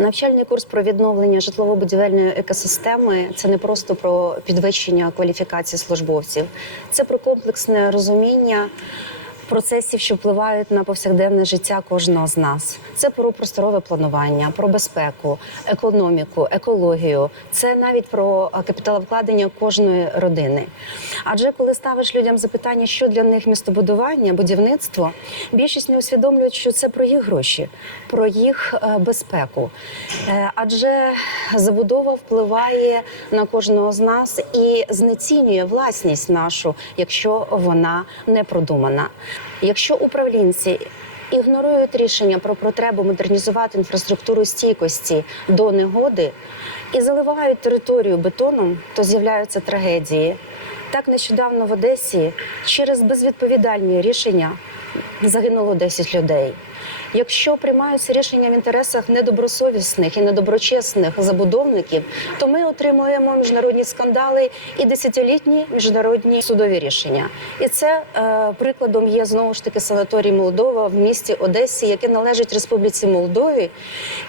Навчальний курс про відновлення житлово-будівельної екосистеми це не просто про підвищення кваліфікації службовців, це про комплексне розуміння процесів, що впливають на повсякденне життя кожного з нас. Це про просторове планування, про безпеку, економіку, екологію. Це навіть про капіталовкладення кожної родини. Адже коли ставиш людям запитання, що для них містобудування, будівництво, більшість не усвідомлюють, що це про їх гроші, про їх е, безпеку. Е, Адже забудова впливає на кожного з нас і знецінює власність нашу, якщо вона не продумана. Якщо управлінці ігнорують рішення про потребу модернізувати інфраструктуру стійкості до негоди і заливають територію бетоном, то з'являються трагедії. Так нещодавно в Одесі через безвідповідальні рішення загинуло 10 людей. Якщо приймаються рішення в інтересах недобросовісних і недоброчесних забудовників, то ми отримуємо міжнародні скандали і десятилітні міжнародні судові рішення. І це е, прикладом є знову ж таки санаторій Молдова в місті Одесі, яке належить Республіці Молдові,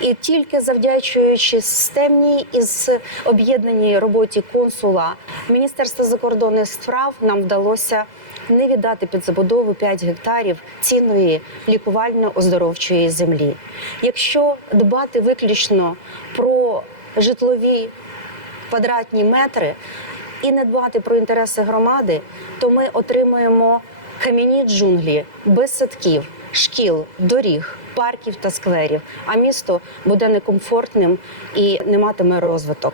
і тільки завдячуючи системній і об'єднаній роботі консула Міністерства закордонних справ, нам вдалося не віддати під забудову 5 гектарів цінної лікувально-оздоровчої землі. Якщо дбати виключно про житлові квадратні метри і не дбати про інтереси громади, то ми отримуємо кам'яні джунглі без садків, шкіл, доріг. Парків та скверів, а місто буде некомфортним і не матиме розвиток.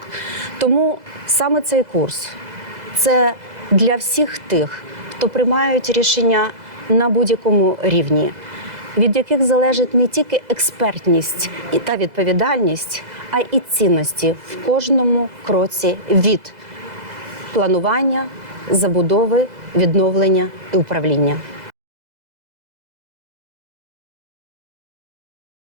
Тому саме цей курс це для всіх тих, хто приймають рішення на будь-якому рівні, від яких залежить не тільки експертність і та відповідальність, а й цінності в кожному кроці від планування, забудови, відновлення і управління.